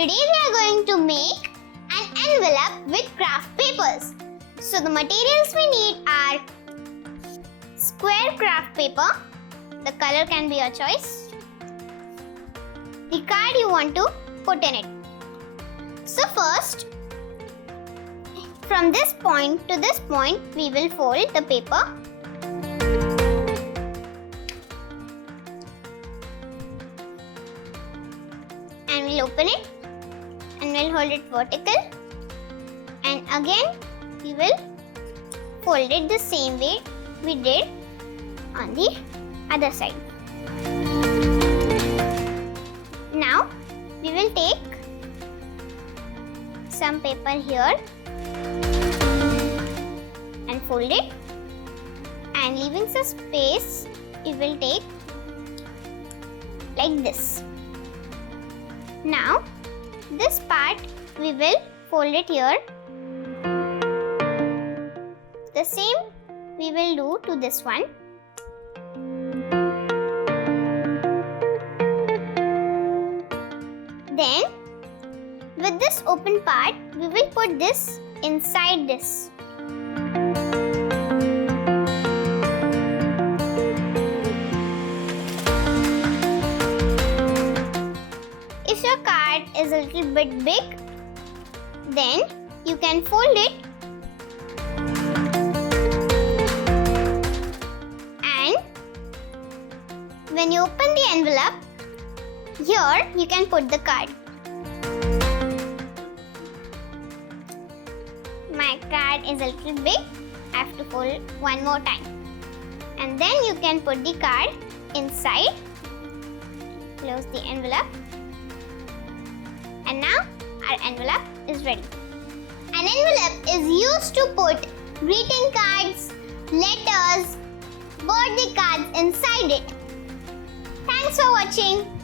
Today we are going to make an envelope with craft papers. So the materials we need are square craft paper. The color can be your choice. The card you want to put in it. So first, from this point to this point, we will fold the paper. And we'll open it. And we'll hold it vertical. And again, we will fold it the same way we did on the other side. Now, we will take some paper here and fold it, and leaving some space, we will take like this. Now, this part we will fold it here. The same we will do to this one. Then, with this open part, we will put this inside this. If your card is a little bit big, then you can fold it and when you open the envelope, here you can put the card. My card is a little big. I have to fold one more time. And then you can put the card inside. Close the envelope. And now our envelope is ready. An envelope is used to put greeting cards, letters, birthday cards inside it. Thanks for watching.